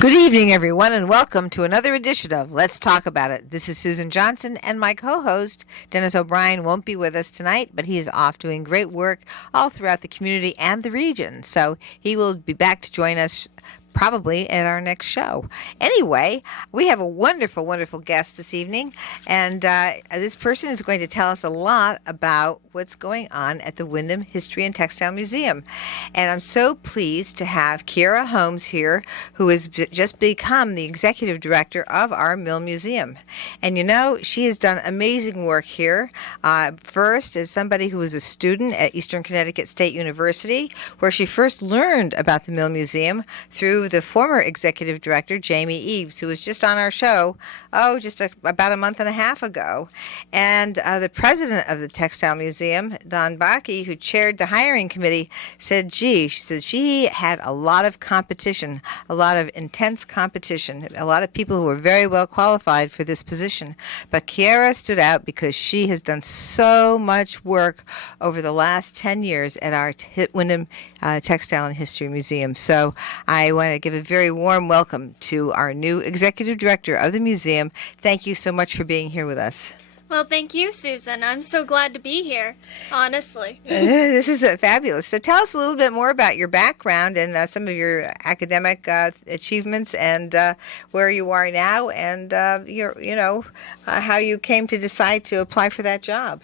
Good evening, everyone, and welcome to another edition of Let's Talk About It. This is Susan Johnson, and my co-host, Dennis O'Brien, won't be with us tonight, but he is off doing great work all throughout the community and the region. So he will be back to join us probably at our next show. Anyway, we have a wonderful, wonderful guest this evening, and this person is going to tell us a lot about what's going on at the Windham History and Textile Museum. And I'm so pleased to have Kiera Holmes here, who has just become the executive director of our Mill Museum. And you know, she has done amazing work here. First, as somebody who was a student at Eastern Connecticut State University, where she first learned about the Mill Museum through the former executive director, Jamie Eves, who was just on our show, about a month and a half ago. And the president of the Textile Museum, Don Bakke, who chaired the hiring committee, said, she said she had a lot of competition, a lot of intense competition, a lot of people who were very well qualified for this position. But Kiera stood out because she has done so much work over the last 10 years at our Windham Textile and History Museum. So I want to give a very warm welcome to our new executive director of the museum. Thank you so much for being here with us. Well, thank you, Susan. I'm so glad to be here, honestly. This is fabulous. So tell us a little bit more about your background and some of your academic achievements and where you are now and how you came to decide to apply for that job.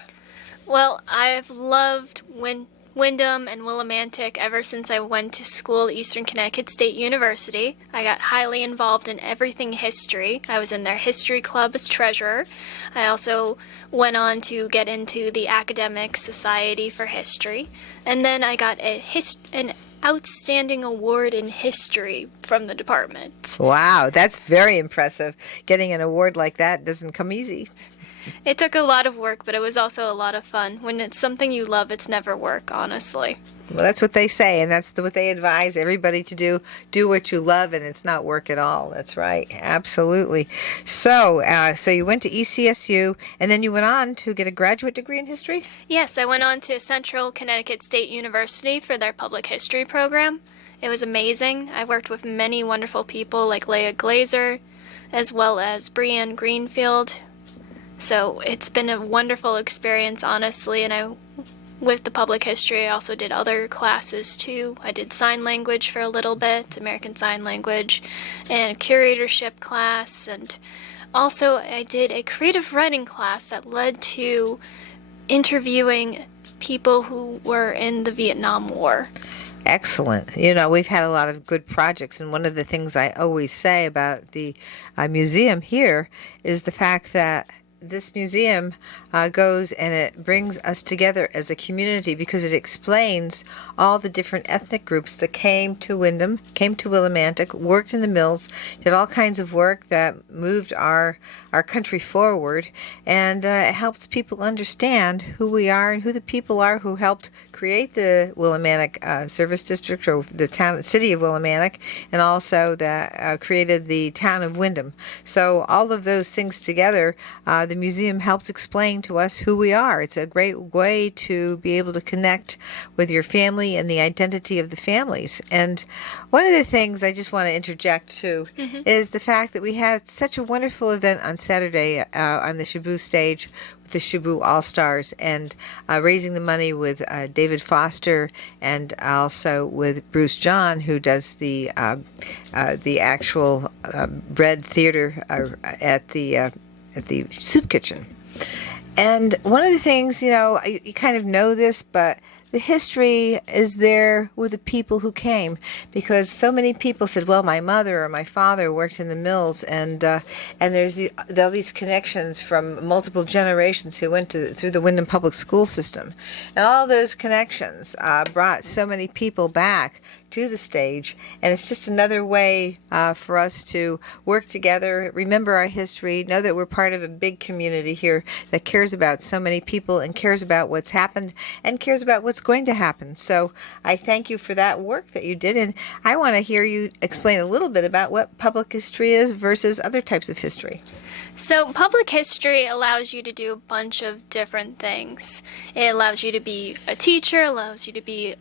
Well, I've loved Windham and Willimantic ever since I went to school at Eastern Connecticut State University. I got highly involved in everything history. I was in their history club as treasurer. I also went on to get into the Academic Society for History. And then I got an outstanding award in history from the department. Wow, that's very impressive. Getting an award like that doesn't come easy. It took a lot of work, but it was also a lot of fun. When it's something you love, it's never work, honestly. Well, that's what they say, and that's what they advise everybody to do. Do what you love, and it's not work at all. That's right. Absolutely. So you went to ECSU, and then you went on to get a graduate degree in history? Yes, I went on to Central Connecticut State University for their public history program. It was amazing. I worked with many wonderful people like Leah Glazer, as well as Brianne Greenfield. So it's been a wonderful experience, honestly, and with the public history, I also did other classes, too. I did sign language for a little bit, American Sign Language, and a curatorship class, and also I did a creative writing class that led to interviewing people who were in the Vietnam War. Excellent. You know, we've had a lot of good projects, and one of the things I always say about the museum here is the fact that this museum goes and it brings us together as a community because it explains all the different ethnic groups that came to Windham, came to Willimantic, worked in the mills, did all kinds of work that moved our country forward, and it helps people understand who we are and who the people are who helped create the Willimantic Service District, or the city of Willimantic, and also that created the town of Windham. So all of those things together, the museum helps explain to us who we are. It's a great way to be able to connect with your family and the identity of the families. And one of the things I just want to interject too is the fact that we had such a wonderful event on Saturday on the Shaboo stage with the Shaboo All-Stars, and raising the money with David Foster and also with Bruce John, who does the actual bread theater at the soup kitchen. And one of the things, you kind of know this, but the history is there with the people who came, because so many people said, well, my mother or my father worked in the mills, and there's all these connections from multiple generations who went through the Windham Public School system. And all those connections brought so many people back to the stage, and it's just another way for us to work together, remember our history, know that we're part of a big community here that cares about so many people and cares about what's happened and cares about what's going to happen. So I thank you for that work that you did, and I want to hear you explain a little bit about what public history is versus other types of history. So public history allows you to do a bunch of different things. It allows you to be a teacher, allows you to be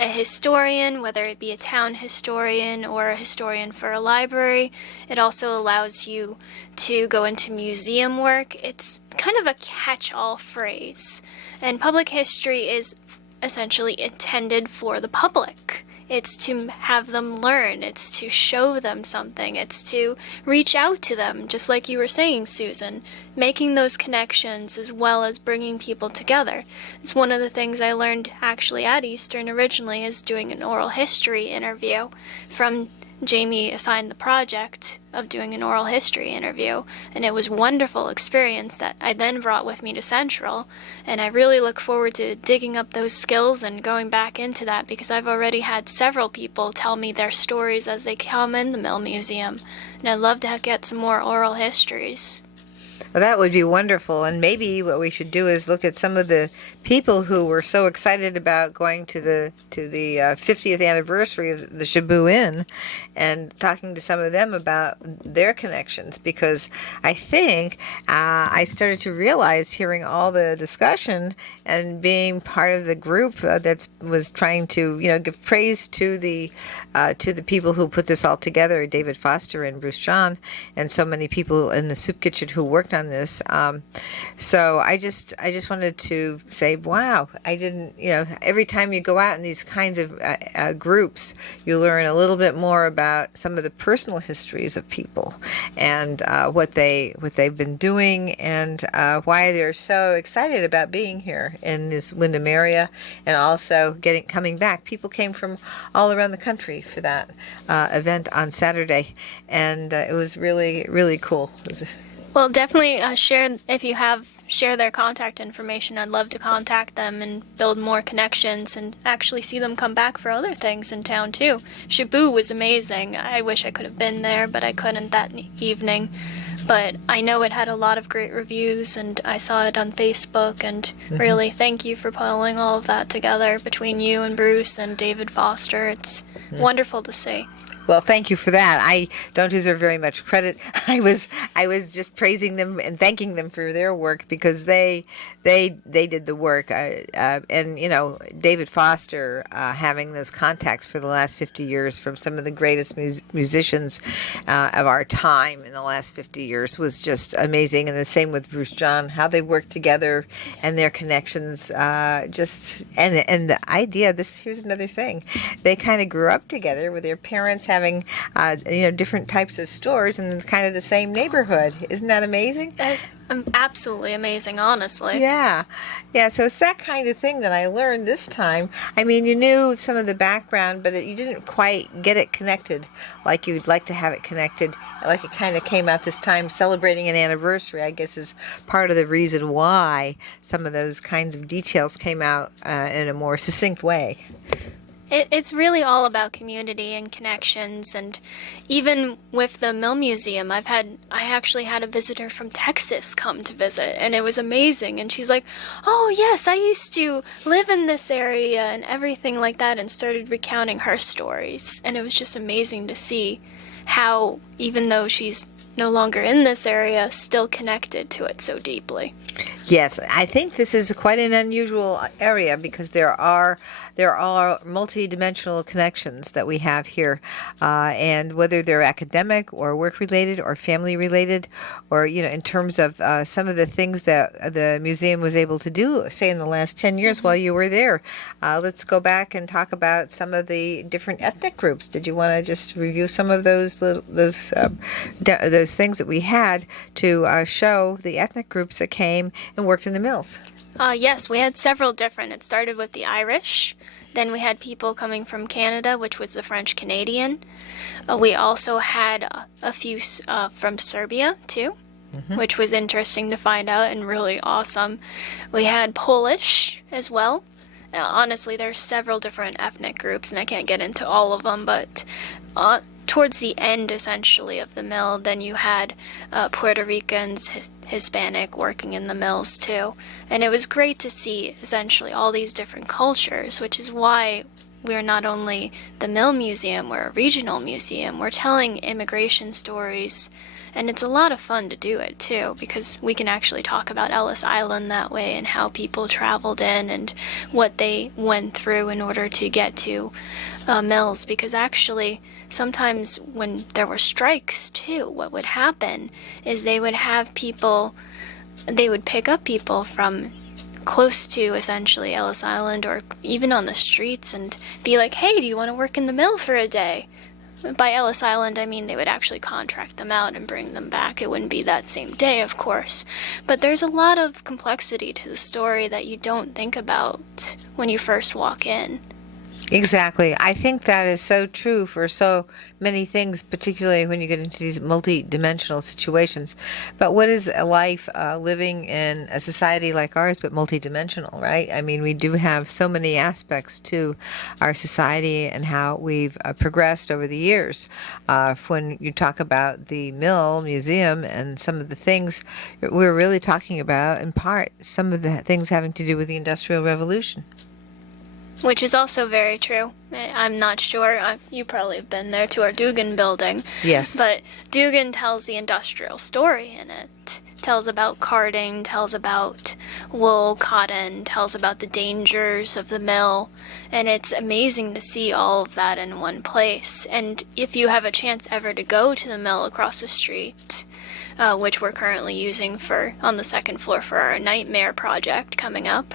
a historian, whether it be a town historian or a historian for a library. It also allows you to go into museum work. It's kind of a catch-all phrase. And public history is essentially intended for the public. It's to have them learn. It's to show them something. It's to reach out to them, just like you were saying, Susan, making those connections as well as bringing people together. It's one of the things I learned actually at Eastern originally, is doing an oral history interview. From Jamie assigned the project of doing an oral history interview, and it was a wonderful experience that I then brought with me to Central, and I really look forward to digging up those skills and going back into that, because I've already had several people tell me their stories as they come in the Mill Museum, and I'd love to get some more oral histories. Well, that would be wonderful. And maybe what we should do is look at some of the people who were so excited about going to the 50th anniversary of the Shaboo Inn, and talking to some of them about their connections. Because I think I started to realize, hearing all the discussion and being part of the group that was trying to, give praise to the people who put this all together, David Foster and Bruce John, and so many people in the soup kitchen who worked on this. So I just wanted to say, wow, I didn't, every time you go out in these kinds of groups, you learn a little bit more about some of the personal histories of people, and what they've been doing, and why they're so excited about being here in this Windham area, and also coming back. People came from all around the country for that event on Saturday, and it was really, really cool. Well, definitely share their contact information. I'd love to contact them and build more connections and actually see them come back for other things in town too. Shaboo was amazing. I wish I could have been there, but I couldn't that evening. But I know it had a lot of great reviews, and I saw it on Facebook, and really thank you for pulling all of that together between you and Bruce and David Foster. It's wonderful to see. Well, thank you for that. I don't deserve very much credit. I was just praising them and thanking them for their work, because they did the work. And David Foster, having those contacts for the last 50 years from some of the greatest musicians of our time in the last 50 years, was just amazing. And the same with Bruce John, how they worked together and their connections. And the idea. Here's another thing. They kind of grew up together with their parents having different types of stores in kind of the same neighborhood. Isn't that amazing? That's absolutely amazing, honestly. Yeah. So it's that kind of thing that I learned this time. I mean, you knew some of the background, but you didn't quite get it connected like you'd like to have it connected. Like it kind of came out this time, celebrating an anniversary, I guess, is part of the reason why some of those kinds of details came out in a more succinct way. It's really all about community and connections, and even with the Mill Museum, I actually had a visitor from Texas come to visit, and it was amazing. And she's like, "Oh yes, I used to live in this area," and everything like that, and started recounting her stories. And it was just amazing to see how, even though she's no longer in this area, still connected to it so deeply. Yes, I think this is quite an unusual area, because there are multi-dimensional connections that we have here, and whether they're academic or work-related or family-related, or in terms of some of the things that the museum was able to do, say in the last 10 years while you were there. Let's go back and talk about some of the different ethnic groups. Did you want to just review some of those things that we had to show the ethnic groups that came and worked in the mills? Yes, we had several different. It started with the Irish. Then we had people coming from Canada, which was the French Canadian. We also had a few from Serbia, too, which was interesting to find out and really awesome. We had Polish as well. Honestly, there's several different ethnic groups, and I can't get into all of them, but towards the end, essentially, of the mill, then you had Puerto Ricans, Hispanic working in the mills too. And it was great to see essentially all these different cultures, which is why we're not only the Mill Museum, we're a regional museum. We're telling immigration stories, and it's a lot of fun to do it too, because we can actually talk about Ellis Island that way and how people traveled in and what they went through in order to get to mills. Because actually, sometimes when there were strikes too, what would happen is they would pick up people from close to essentially Ellis Island or even on the streets and be like, hey, do you want to work in the mill for a day? By Ellis Island, I mean they would actually contract them out and bring them back. It wouldn't be that same day, of course. But there's a lot of complexity to the story that you don't think about when you first walk in. Exactly. I think that is so true for so many things, particularly when you get into these multi-dimensional situations. But what is a life living in a society like ours, but multi-dimensional, right? I mean, we do have so many aspects to our society and how we've progressed over the years. When you talk about the Mill Museum and some of the things, we're really talking about, in part, some of the things having to do with the Industrial Revolution. Which is also very true. I'm not sure. You probably have been there to our Dugan building. Yes. But Dugan tells the industrial story in it. Tells about carding, tells about wool, cotton, tells about the dangers of the mill. And it's amazing to see all of that in one place. And if you have a chance ever to go to the mill across the street, which we're currently using on the second floor for our Nightmare project coming up,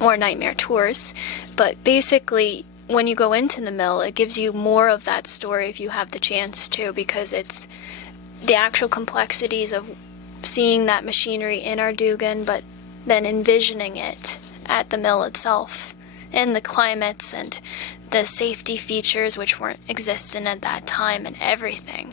or Nightmare tours. But basically, when you go into the mill, it gives you more of that story if you have the chance to, because it's the actual complexities of seeing that machinery in our Dugan, but then envisioning it at the mill itself, and the climates and the safety features which weren't existent at that time and everything.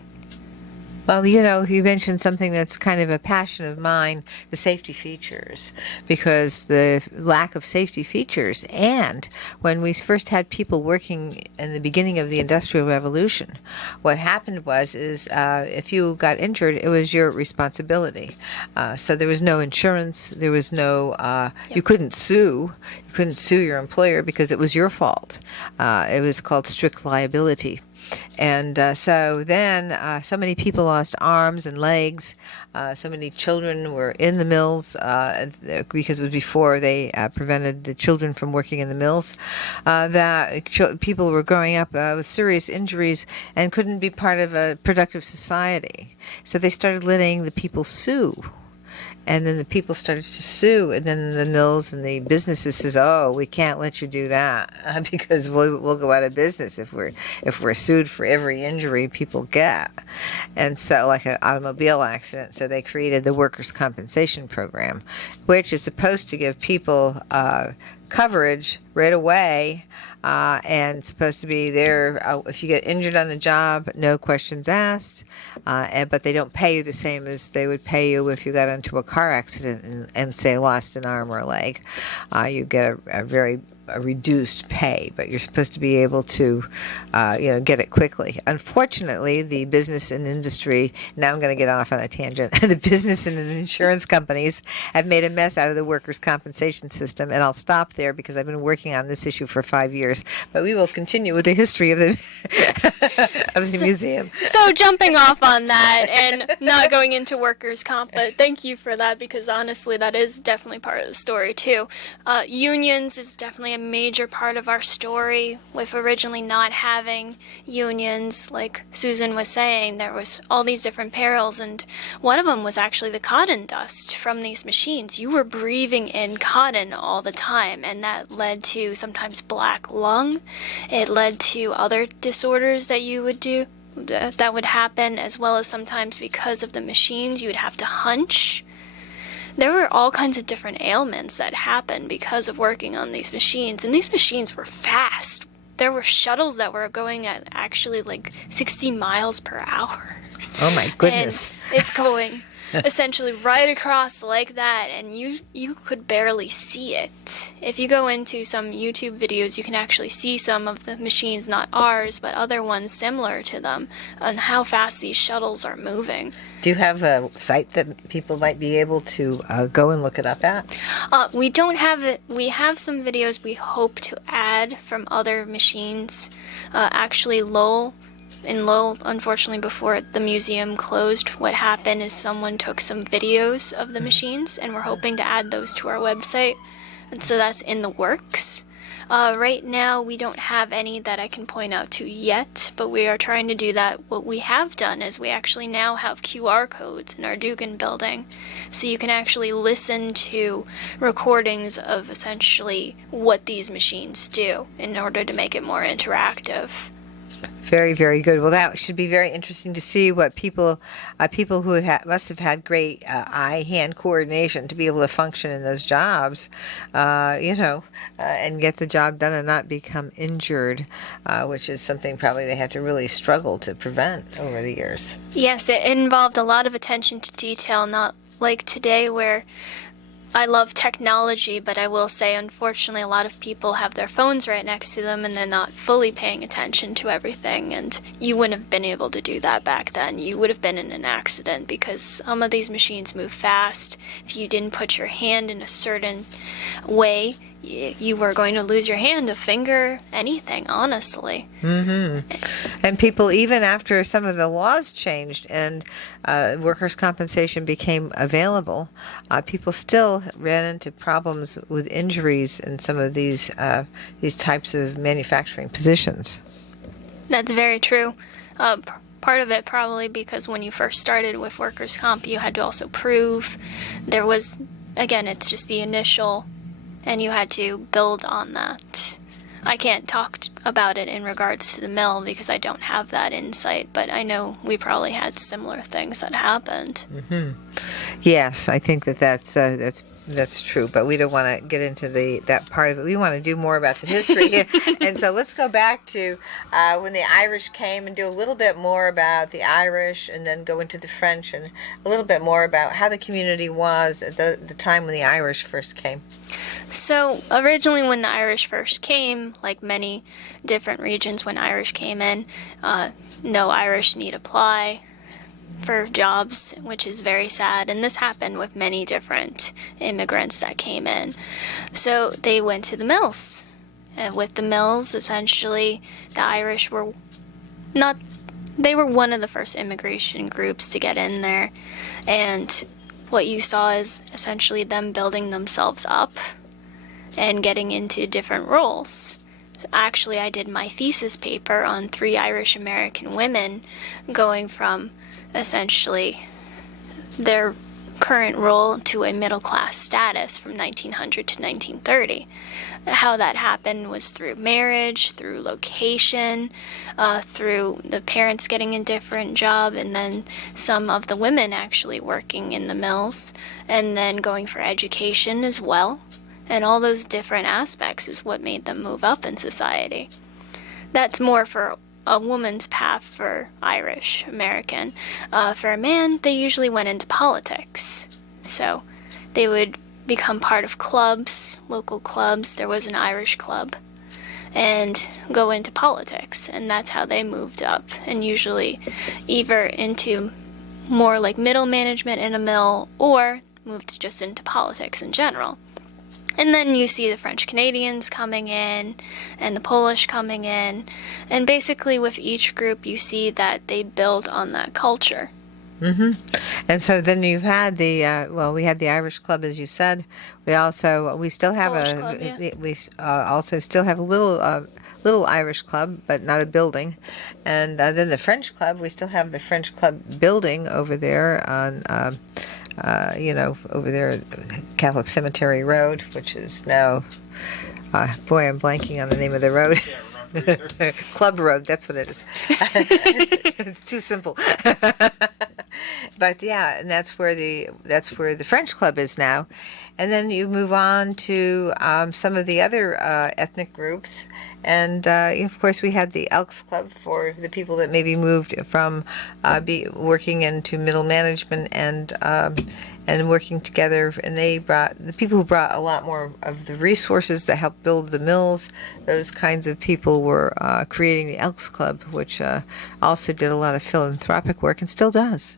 Well, you mentioned something that's kind of a passion of mine, the safety features, because the lack of safety features, and when we first had people working in the beginning of the Industrial Revolution, what happened was if you got injured, it was your responsibility. So there was no insurance, there was no, you couldn't sue. You couldn't sue your employer because it was your fault. It was called strict liability. And so then so many people lost arms and legs. So many children were in the mills because it was before they prevented the children from working in the mills. That people were growing up with serious injuries and couldn't be part of a productive society. So they started letting the people sue. And then the people started to sue, and then the mills and the businesses says, "Oh, we can't let you do that because we'll go out of business if we're sued for every injury people get." And so, like an automobile accident, so they created the Workers' Compensation Program, which is supposed to give people coverage right away. And supposed to be there if you get injured on the job, no questions asked, but they don't pay you the same as they would pay you if you got into a car accident and say lost an arm or a leg. You get a very reduced pay, but you're supposed to be able to get it quickly. Unfortunately, the business and industry, now I'm going to get off on a tangent, the business and the insurance companies have made a mess out of the workers' compensation system, and I'll stop there because I've been working on this issue for 5 years, but we will continue with the history of the of the museum. So jumping off on that and not going into workers' comp, but thank you for that, because honestly that is definitely part of the story too. Unions is definitely a major part of our story, with originally not having unions. Like Susan was saying, there was all these different perils, and one of them was actually the cotton dust from these machines. You were breathing in cotton all the time, and that led to sometimes black lung. It led to other disorders that you would do that would happen, as well as sometimes because of the machines you would have to hunch. There were all kinds of different ailments that happened because of working on these machines, and these machines were fast. There were shuttles that were going at actually like 60 miles per hour. Oh my goodness. And it's going essentially right across like that, and you could barely see it. If you go into some YouTube videos, you can actually see some of the machines, not ours, but other ones similar to them, and how fast these shuttles are moving. Do you have a site that people might be able to go and look it up at? We don't have it. We have some videos we hope to add from other machines. Actually, Lowell, unfortunately, before the museum closed, what happened is someone took some videos of the machines, and we're hoping to add those to our website. And so that's in the works. Right now, we don't have any that I can point out to yet, but we are trying to do that. What we have done is we actually now have QR codes in our Dugan building, so you can actually listen to recordings of essentially what these machines do in order to make it more interactive. Very, very good. Well, that should be very interesting to see what people who must have had great eye-hand coordination to be able to function in those jobs, and get the job done and not become injured, which is something probably they have to really struggle to prevent over the years. Yes, it involved a lot of attention to detail, not like today where I love technology, but I will say, unfortunately, a lot of people have their phones right next to them and they're not fully paying attention to everything, and you wouldn't have been able to do that back then. You would have been in an accident because some of these machines move fast. If you didn't put your hand in a certain way, you were going to lose your hand, a finger, anything, honestly. And people, even after some of the laws changed and workers' compensation became available, people still ran into problems with injuries in some of these types of manufacturing positions. That's very true. Part of it probably because when you first started with workers' comp, you had to also prove there was, again, it's just the initial, and you had to build on that. I can't talk about it in regards to the mill because I don't have that insight, but I know we probably had similar things that happened. Yes, I think that's true, but we don't want to get into that part of it. We want to do more about the history. And so let's go back to when the Irish came and do a little bit more about the Irish, and then go into the French and a little bit more about how the community was at the time when the Irish first came. So originally when the Irish first came, like many different regions when Irish came in, no Irish need apply for jobs, which is very sad, and this happened with many different immigrants that came in. So they went to the mills, and with the mills, essentially, the Irish were they were one of the first immigration groups to get in there, and what you saw is essentially them building themselves up and getting into different roles. Actually, I did my thesis paper on 3 Irish American women going from essentially their current role to a middle class status from 1900 to 1930. How that happened was through marriage, through location, through the parents getting a different job, and then some of the women actually working in the mills, and then going for education as well. And all those different aspects is what made them move up in society. That's more for a woman's path for Irish American. For a man, they usually went into politics. So they would become part of clubs, local clubs. There was an Irish club, and go into politics. And that's how they moved up, and usually either into more like middle management in a mill, or moved just into politics in general. And then you see the French Canadians coming in and the Polish coming in. And basically with each group you see that they build on that culture. And so then you've had we had the Irish Club, as you said. We still have Polish Club, yeah. We also still have a little Irish Club, but not a building. And then the French Club, we still have the French Club building over there on over there, Catholic Cemetery Road, which is now, I'm blanking on the name of the road. Club Road, that's what it is. It's too simple. but yeah, and that's where the French Club is now. And then you move on to some of the other ethnic groups, and of course we had the Elks Club for the people that maybe moved from working into middle management and working together. And they brought the people who brought a lot more of the resources that helped build the mills. Those kinds of people were creating the Elks Club, which also did a lot of philanthropic work and still does.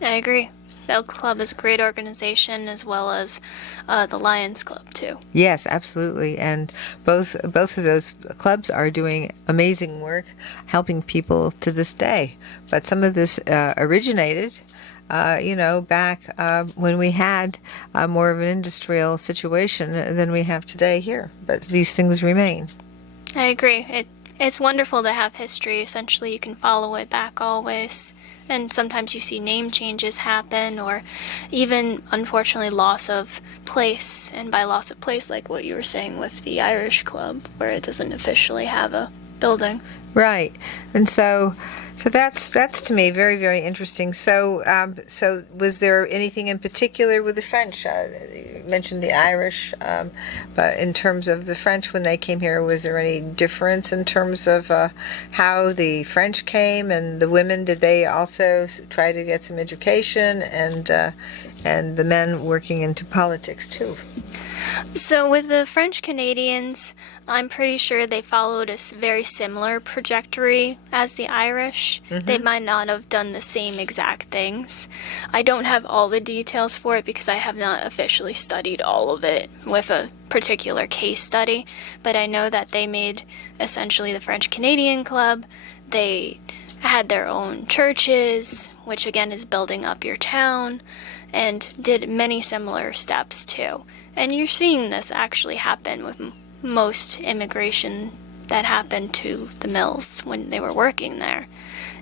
I agree. The Elks Club is a great organization, as well as the Lions Club too. Yes, absolutely, and both of those clubs are doing amazing work, helping people to this day. But some of this originated, back when we had more of an industrial situation than we have today here. But these things remain. I agree. It's wonderful to have history. Essentially, you can follow it back always. And sometimes you see name changes happen, or even, unfortunately, loss of place. And by loss of place, like what you were saying with the Irish Club, where it doesn't officially have a building. Right. And so that's to me very, very interesting. So was there anything in particular with the French? You mentioned the Irish, but in terms of the French when they came here, was there any difference in terms of how the French came, and the women? Did they also try to get some education, and the men working into politics too? So with the French Canadians, I'm pretty sure they followed a very similar trajectory as the Irish. Mm-hmm. They might not have done the same exact things. I don't have all the details for it because I have not officially studied all of it with a particular case study, but I know that they made essentially the French Canadian Club. They had their own churches, which again is building up your town, and did many similar steps too. And you're seeing this actually happen with most immigration that happened to the mills when they were working there.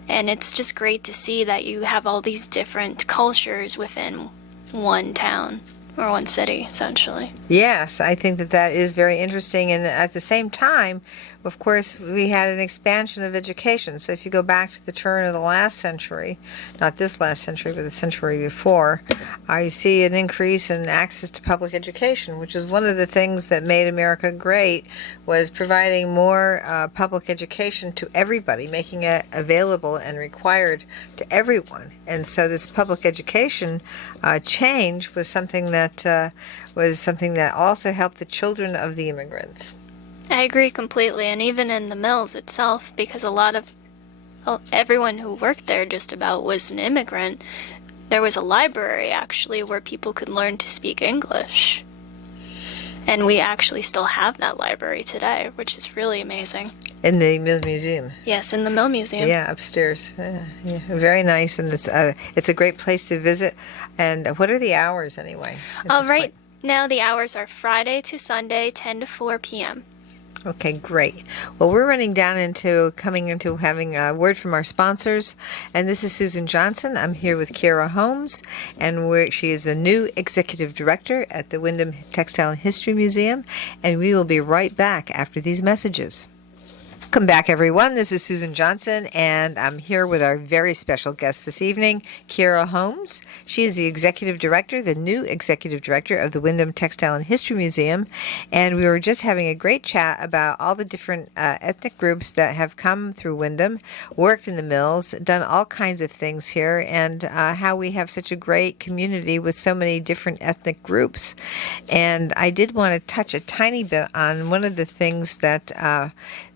And it's just great to see that you have all these different cultures within one town or one city, essentially. Yes, I think that is very interesting. And at the same time, of course, we had an expansion of education. So if you go back to the turn of the last century, not this last century, but the century before, you see an increase in access to public education, which is one of the things that made America great, was providing more public education to everybody, making it available and required to everyone. And so this public education change was something that also helped the children of the immigrants. I agree completely, and even in the mills itself, because a lot of everyone who worked there just about was an immigrant, there was a library actually where people could learn to speak English. And we actually still have that library today, which is really amazing. In the Mill Museum. Yes, in the Mill Museum. Yeah, upstairs. Yeah, very nice, and it's a great place to visit. And what are the hours anyway? Right now the hours are Friday to Sunday, 10 to 4 p.m. Okay, great. Well, we're coming into having a word from our sponsors, and this is Susan Johnson. I'm here with Kiera Holmes, and she is a new executive director at the Windham Textile and History Museum, and we will be right back after these messages. Welcome back, everyone. This is Susan Johnson, and I'm here with our very special guest this evening, Kiera Holmes. She is the executive director, the new executive director of the Windham Textile and History Museum, and we were just having a great chat about all the different ethnic groups that have come through Windham, worked in the mills, done all kinds of things here, and how we have such a great community with so many different ethnic groups. And I did want to touch a tiny bit on one of the things that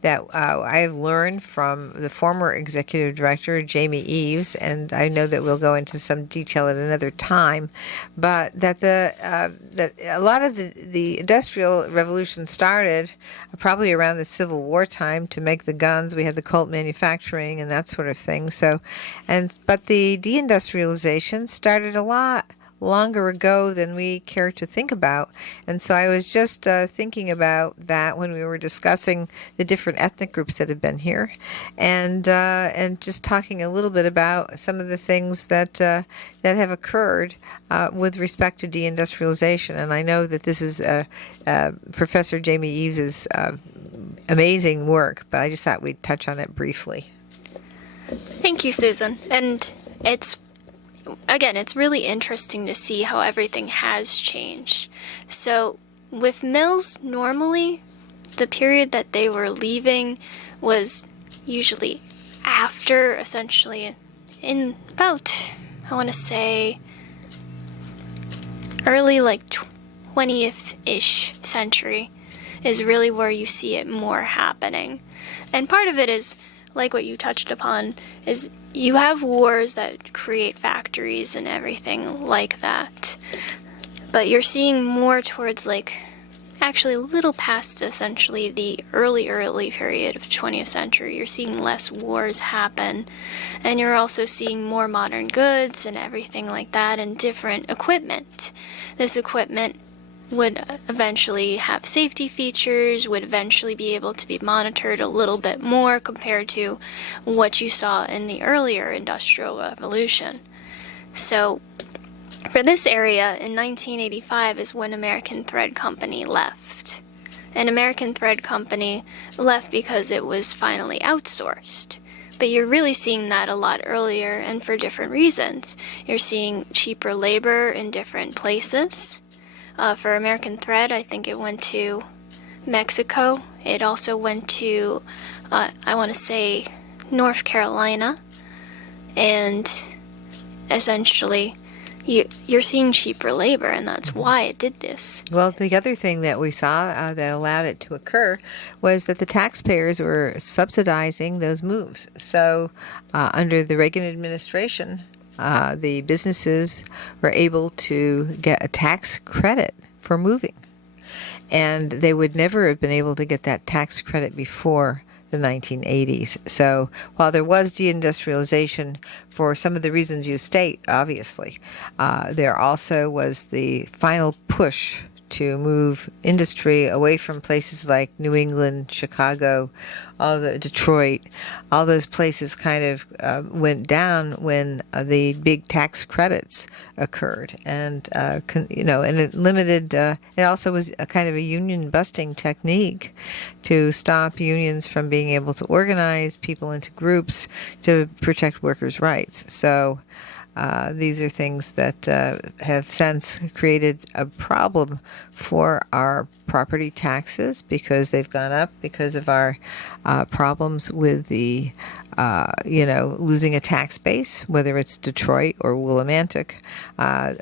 I have learned from the former executive director, Jamie Eves, and I know that we'll go into some detail at another time, but that that a lot of the Industrial Revolution started probably around the Civil War time to make the guns. We had the Colt manufacturing and that sort of thing. But the deindustrialization started a lot longer ago than we care to think about. And so I was just thinking about that when we were discussing the different ethnic groups that have been here, and just talking a little bit about some of the things that have occurred with respect to deindustrialization. And I know that this is Professor Jamie Eves' amazing work, but I just thought we'd touch on it briefly. Thank you, Susan. And it's again, it's really interesting to see how everything has changed. So with mills, normally the period that they were leaving was usually after, essentially, in about, I want to say, early like 20th-ish century is really where you see it more happening. And part of it is, like what you touched upon, is you have wars that create factories and everything like that. But you're seeing more towards, like, actually a little past essentially the early period of 20th century. You're seeing less wars happen, and you're also seeing more modern goods and everything like that, and different equipment. This equipment would eventually have safety features, would eventually be able to be monitored a little bit more compared to what you saw in the earlier Industrial Revolution. So for this area, in 1985 is when American Thread Company left. And American Thread Company left because it was finally outsourced. But you're really seeing that a lot earlier, and for different reasons. You're seeing cheaper labor in different places. For American Thread, I think it went to Mexico. It also went to, I want to say, North Carolina. And essentially, you're seeing cheaper labor, and that's why it did this. Well, the other thing that we saw that allowed it to occur was that the taxpayers were subsidizing those moves. So under the Reagan administration, the businesses were able to get a tax credit for moving. And they would never have been able to get that tax credit before the 1980s. So while there was deindustrialization for some of the reasons you state, obviously, there also was the final push to move industry away from places like New England, Chicago, Detroit. All those places kind of went down when the big tax credits occurred, and and it limited. It also was a kind of a union busting technique to stop unions from being able to organize people into groups to protect workers' rights. So these are things that have since created a problem for our property taxes because they've gone up because of our problems with the losing a tax base, whether it's Detroit or Willimantic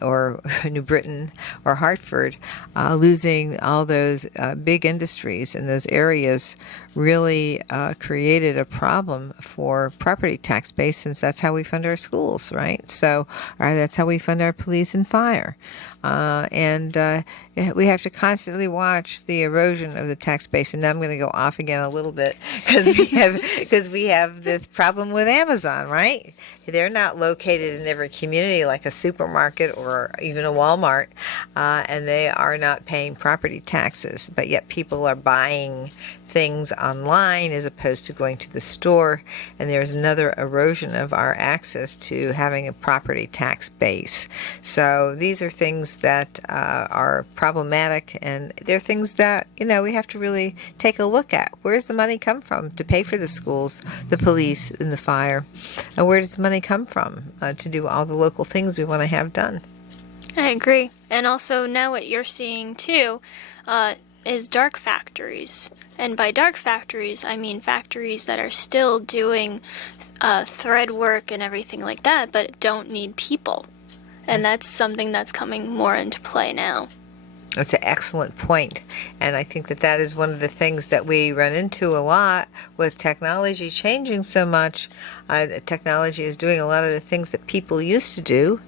or New Britain or Hartford. Losing all those big industries in those areas really created a problem for property tax base, since that's how we fund our schools, right? So that's how we fund our police and fire. And we have to constantly watch the erosion of the tax base. And now I'm going to go off again a little bit because we have this problem with Amazon, right? They're not located in every community like a supermarket or even a Walmart, and they are not paying property taxes, but yet people are buying things online as opposed to going to the store, and there's another erosion of our access to having a property tax base. So these are things that are problematic, and they're things that we have to really take a look at. Where's the money come from to pay for the schools, the police, and the fire? And where does money come from to do all the local things we want to have done? I agree. And also now what you're seeing too is dark factories. And by dark factories, I mean factories that are still doing thread work and everything like that, but don't need people. And that's something that's coming more into play now. That's an excellent point. And I think that that is one of the things that we run into a lot with technology changing so much. Technology is doing a lot of the things that people used to do.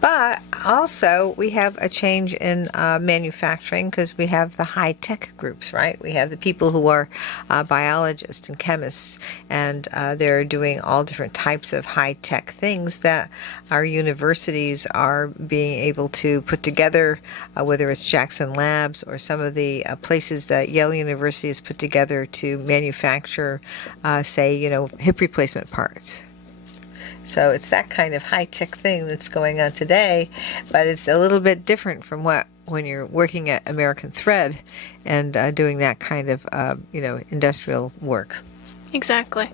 But also we have a change in manufacturing because we have the high-tech groups, right? We have the people who are biologists and chemists, and they're doing all different types of high-tech things that our universities are being able to put together, whether it's Jackson Labs or some of the places that Yale University has put together to manufacture, hip replacement parts. So it's that kind of high-tech thing that's going on today, but it's a little bit different from when you're working at American Thread and doing that kind of industrial work. Exactly.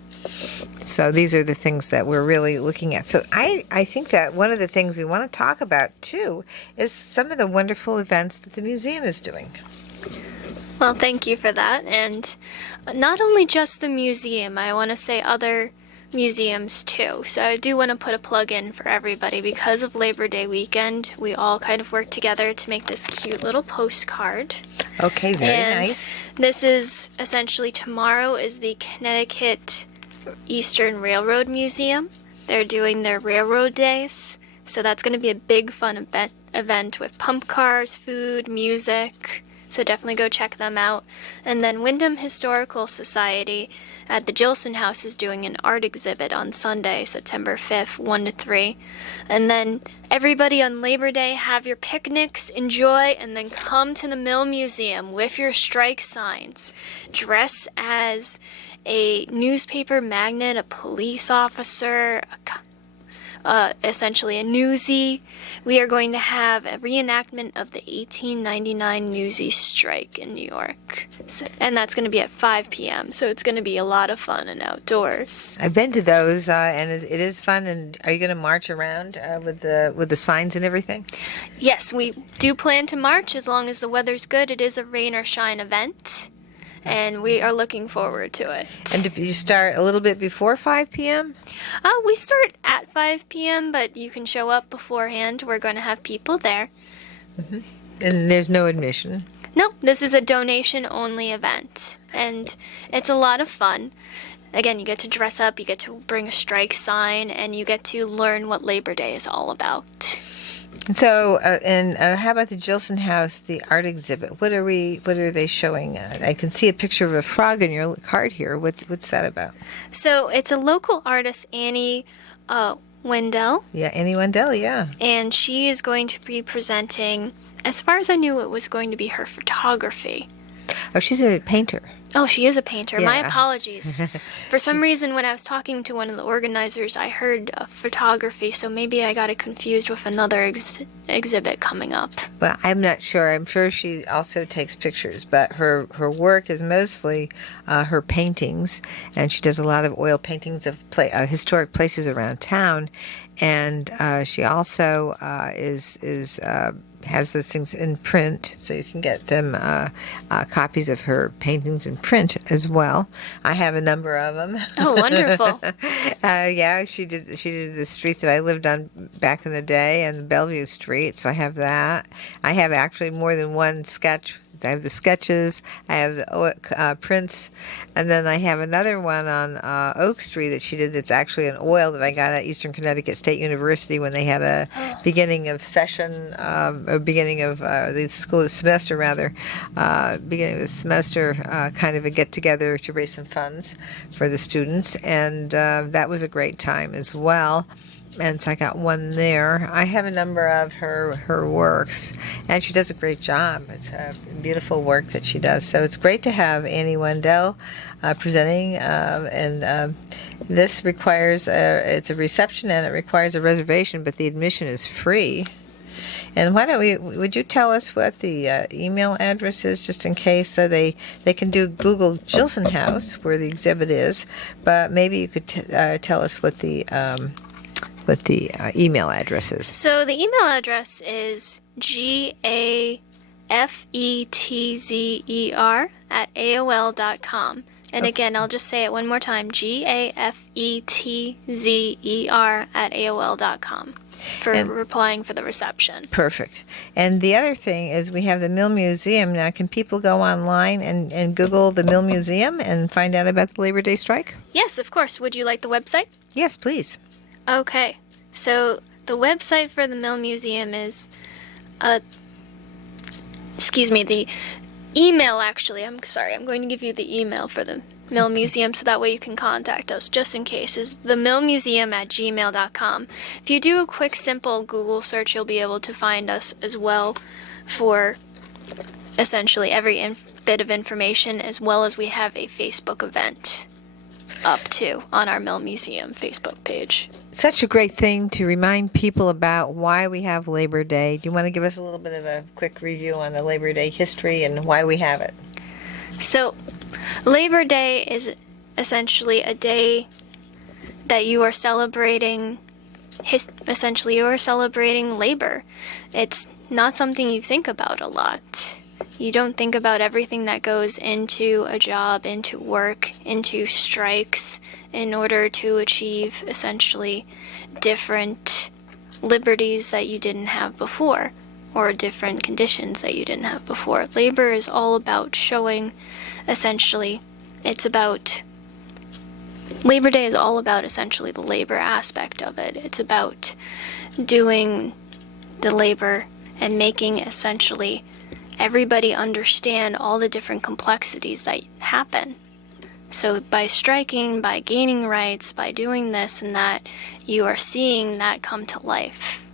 So these are the things that we're really looking at. So I think that one of the things we want to talk about too is some of the wonderful events that the museum is doing. Well, thank you for that. And not only just the museum, I want to say other museums too. So I do want to put a plug in for everybody. Because of Labor Day weekend, we all kind of worked together to make this cute little postcard. Okay, very And nice. this is essentially, tomorrow is the Connecticut Eastern Railroad Museum. They're doing their Railroad Days. So that's going to be a big fun event with pump cars, food, music. So definitely go check them out. And then Wyndham Historical Society at the Jilson House is doing an art exhibit on Sunday, September 5th, 1 to 3. And then everybody on Labor Day, have your picnics, enjoy, and then come to the Mill Museum with your strike signs. Dress as a newspaper magnate, a police officer, essentially a newsie. We are going to have a reenactment of the 1899 Newsies strike in New York. And that's going to be at 5 p.m., so it's going to be a lot of fun and outdoors. I've been to those, and it is fun. And are you going to march around with the signs and everything? Yes, we do plan to march as long as the weather's good. It is a rain or shine event, and we are looking forward to it. And do you start a little bit before 5 p.m.? We start at 5 p.m., but you can show up beforehand. We're going to have people there. Mm-hmm. And there's no admission? No, this is a donation-only event, and it's a lot of fun. Again, you get to dress up, you get to bring a strike sign, and you get to learn what Labor Day is all about. So, how about the Jilson House, the art exhibit? What are they showing? I can see a picture of a frog in your card here. What's that about? So it's a local artist, Annie Wendell. Yeah, Annie Wendell, yeah. And she is going to be presenting, as far as I knew, it was going to be her photography. Oh, she's a painter. Oh, she is a painter. Yeah. My apologies. For some reason, when I was talking to one of the organizers, I heard photography, so maybe I got it confused with another exhibit coming up. Well, I'm not sure. I'm sure she also takes pictures, but her work is mostly her paintings, and she does a lot of oil paintings of historic places around town, and she also has those things in print, so you can get them copies of her paintings in print as well. I have a number of them. Oh, wonderful! Yeah, she did the street that I lived on back in the day, and Bellevue Street. So I have that. I have actually more than one sketch. I have the sketches. I have the prints, and then I have another one on Oak Street that she did. That's actually an oil that I got at Eastern Connecticut State University when they had a beginning of session, beginning of the school semester rather, beginning of the semester, kind of a get together to raise some funds for the students, and that was a great time as well. And so I got one there. I have a number of her works, and she does a great job. It's a beautiful work that she does. So it's great to have Annie Wendell presenting, and this requires it's a reception, and it requires a reservation, but the admission is free. And would you tell us what the email address is, just in case, so they can do Google Jilson House, where the exhibit is, but maybe you could tell us what the email address is. So the email address is gafetzer@AOL.com. And again, I'll just say it one more time, gafetzer@AOL.com for replying for the reception. Perfect. And the other thing is we have the Mill Museum. Now, can people go online and Google the Mill Museum and find out about the Labor Day strike? Yes, of course. Would you like the website? Yes, please. Okay, so the website for the Mill Museum is, the email actually, I'm sorry, I'm going to give you the email for the Mill Museum so that way you can contact us just in case, is themillmuseum@gmail.com. If you do a quick, simple Google search, you'll be able to find us as well for essentially every bit of information, as well as we have a Facebook event up too on our Mill Museum Facebook page. Such a great thing to remind people about why we have Labor Day. Do you want to give us a little bit of a quick review on the Labor Day history and why we have it? So, Labor Day is essentially a day that you are celebrating. Essentially, you are celebrating labor. It's not something you think about a lot. You don't think about everything that goes into a job, into work, into strikes, in order to achieve essentially different liberties that you didn't have before, or different conditions that you didn't have before. Labor is all about showing, essentially, Labor Day is all about essentially the labor aspect of it. It's about doing the labor and making essentially everybody understand all the different complexities that happen. So by striking, by gaining rights, by doing this and that, you are seeing that come to life.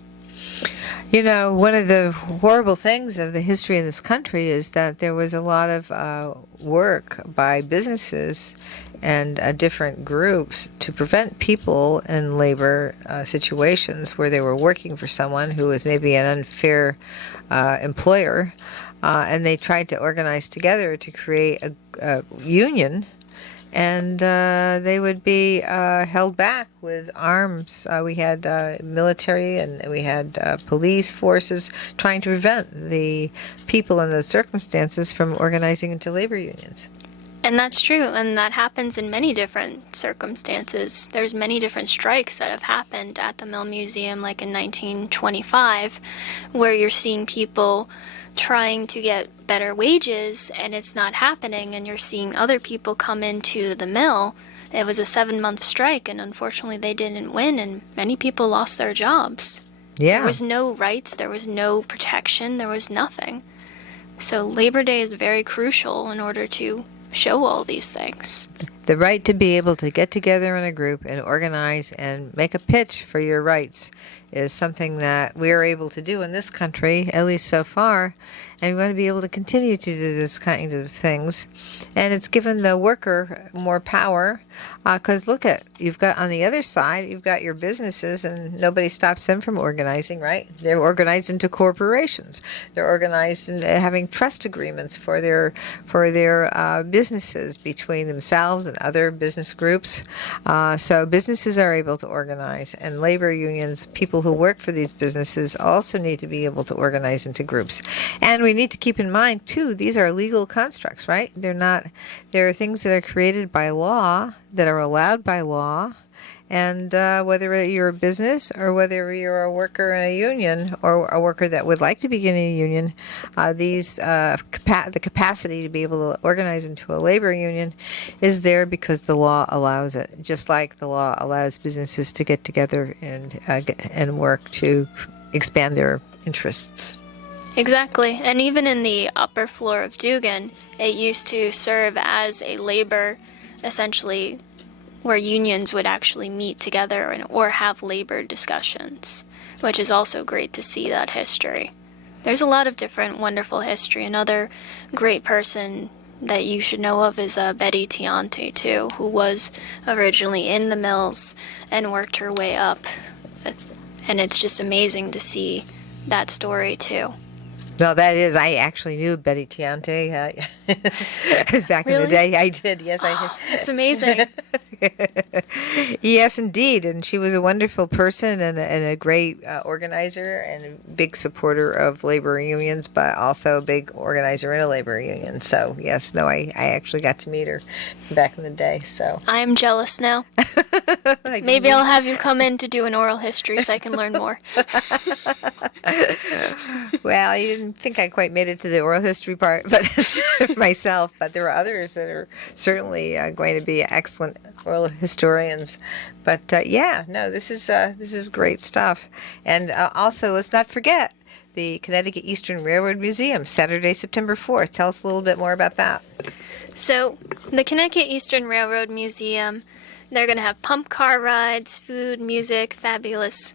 You know, one of the horrible things of the history of this country is that there was a lot of work by businesses and different groups to prevent people in labor situations where they were working for someone who was maybe an unfair employer, and they tried to organize together to create a union, and they would be held back with arms. We had military and we had police forces trying to prevent the people in those circumstances from organizing into labor unions. And that's true, and that happens in many different circumstances. There's many different strikes that have happened at the Mill Museum, like in 1925, where you're seeing people trying to get better wages and it's not happening, and you're seeing other people come into the mill. It was a 7-month strike, and unfortunately they didn't win, and many people lost their jobs. Yeah. There was no rights, there was no protection, there was nothing. So Labor Day is very crucial in order to show all these things. The right to be able to get together in a group and organize and make a pitch for your rights is something that we are able to do in this country, at least so far, and we want to be able to continue to do this kind of things. And it's given the worker more power, because look at, you've got on the other side, you've got your businesses, and nobody stops them from organizing, right? They're organized into corporations. They're organized into having trust agreements for their businesses between themselves and other business groups. So businesses are able to organize, and labor unions, people who work for these businesses, also need to be able to organize into groups. And we need to keep in mind too, these are legal constructs, right? They're things that are created by law, that are allowed by law, and whether you're a business or whether you're a worker in a union or a worker that would like to begin a union, the capacity to be able to organize into a labor union is there because the law allows it, just like the law allows businesses to get together and work to expand their interests. Exactly. And even in the upper floor of Dugan, it used to serve as a labor, essentially, where unions would actually meet together or have labor discussions, which is also great to see that history. There's a lot of different wonderful history. Another great person that you should know of is Betty Tiante, too, who was originally in the mills and worked her way up. And it's just amazing to see that story, too. No, that is. I actually knew Betty Tiante back in the day. I did. Yes, I did. It's amazing. Yes, indeed. And she was a wonderful person and a great organizer and a big supporter of labor unions, but also a big organizer in a labor union. So, yes, no, I actually got to meet her back in the day. So I am jealous now. Maybe I'll have you come in to do an oral history so I can learn more. Well, I didn't think I quite made it to the oral history part, but myself. But there are others that are certainly going to be excellent oral historians. But this is great stuff. And also, let's not forget the Connecticut Eastern Railroad Museum, Saturday, September 4th. Tell us a little bit more about that. So, the Connecticut Eastern Railroad Museum, they're going to have pump car rides, food, music, fabulous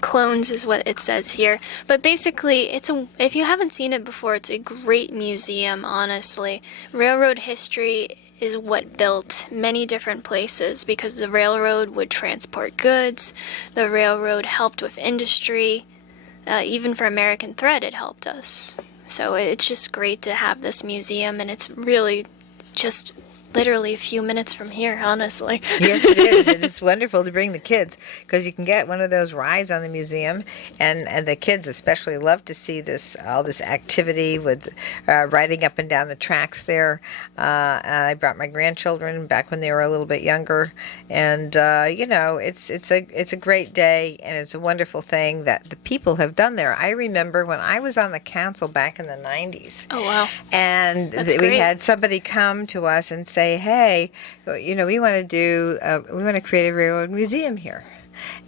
clones is what it says here. But basically, if you haven't seen it before, it's a great museum, honestly. Railroad history is what built many different places because the railroad would transport goods, the railroad helped with industry, even for American Thread it helped us. So it's just great to have this museum, and it's really just literally a few minutes from here, honestly. Yes, it is. And it's wonderful to bring the kids because you can get one of those rides on the museum, and the kids especially love to see all this activity with riding up and down the tracks there. I brought my grandchildren back when they were a little bit younger, and it's a great day, and it's a wonderful thing that the people have done there. I remember when I was on the council back in the 90s. Oh, wow. And That's we great. had somebody come to us and say, "Hey, we want to create a railroad museum here,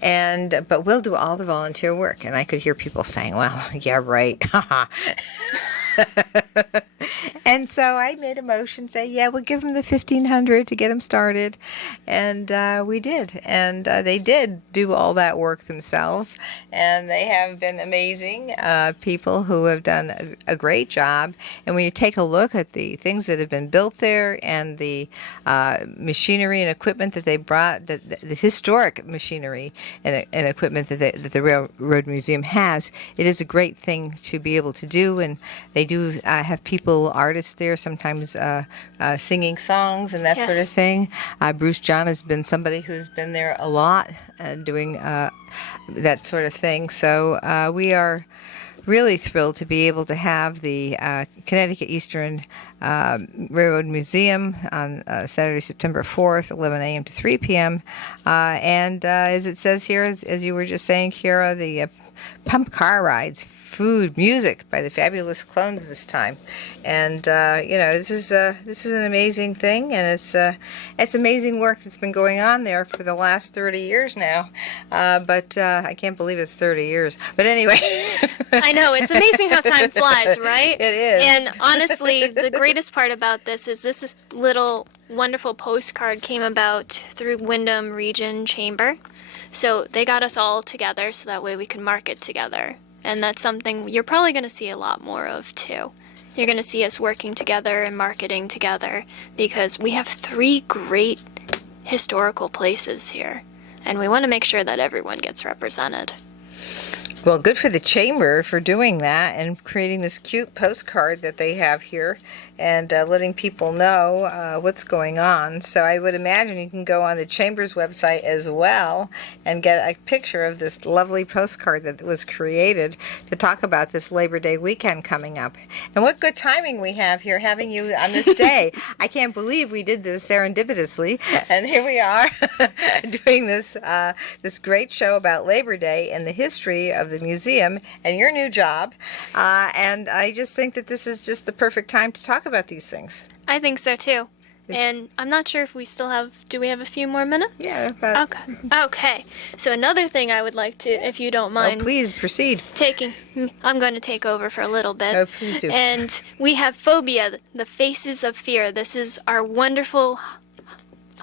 but we'll do all the volunteer work." And I could hear people saying, "Well, yeah, right." And so I made a motion, say, "Yeah, we'll give them the $1,500 to get them started," and we did, and they did do all that work themselves, and they have been amazing people who have done a great job. And when you take a look at the things that have been built there and the machinery and equipment that they brought, the historic machinery and equipment that the Railroad Museum has, it is a great thing to be able to do. And they do have artists there, sometimes singing songs and that sort of Yes. thing. Bruce John has been somebody who's been there a lot doing that sort of thing. So we are really thrilled to be able to have the Connecticut Eastern Railroad Museum on Saturday, September 4th, 11 a.m. to 3 p.m. And as it says here, as you were just saying, Kira, the pump car rides, food, music by the Fabulous Clones this time, and this is an amazing thing, and it's amazing work that's been going on there for the last 30 years now, but I can't believe it's 30 years. But anyway, I know, it's amazing how time flies, right? It is. And honestly, the greatest part about this little wonderful postcard came about through Wyndham Region Chamber. So they got us all together so that way we can market together. And that's something you're probably going to see a lot more of too. You're going to see us working together and marketing together because we have 3 great historical places here. And we want to make sure that everyone gets represented. Well, good for the chamber for doing that and creating this cute postcard that they have here and letting people know what's going on. So I would imagine you can go on the chamber's website as well and get a picture of this lovely postcard that was created to talk about this Labor Day weekend coming up. And what good timing we have here having you on this day. I can't believe we did this serendipitously, and here we are doing this great show about Labor Day and the history of the museum and your new job. And I just think that this is just the perfect time to talk about these things. I think so too. And I'm not sure if we still do we have a few more minutes? Yeah. But, Okay. So another thing I would like to, if you don't mind. Oh, please proceed. I'm going to take over for a little bit. Oh, please do. And we have Phobia, the Faces of Fear. This is our wonderful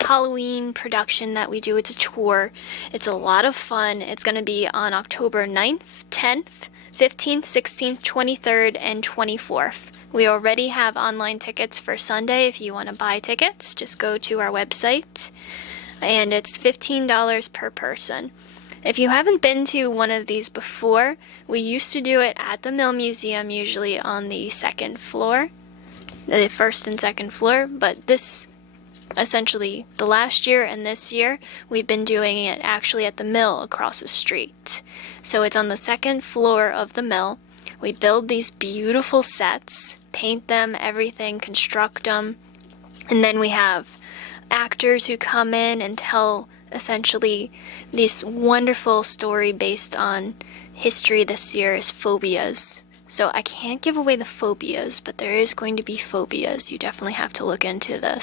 Halloween production that we do. It's a tour. It's a lot of fun. It's going to be on October 9th, 10th, 15th, 16th, 23rd, and 24th. We already have online tickets for Sunday. If you want to buy tickets, just go to our website, and it's $15 per person. If you haven't been to one of these before, we used to do it at the Mill Museum, usually on the second floor, the first and second floor, but this essentially the last year and this year we've been doing it actually at the mill across the street. So it's on the second floor of the mill. We build these beautiful sets, paint them, everything, construct them, and then we have actors who come in and tell essentially this wonderful story based on history. This year is phobias. So I can't give away the phobias, but there is going to be phobias. You definitely have to look into this.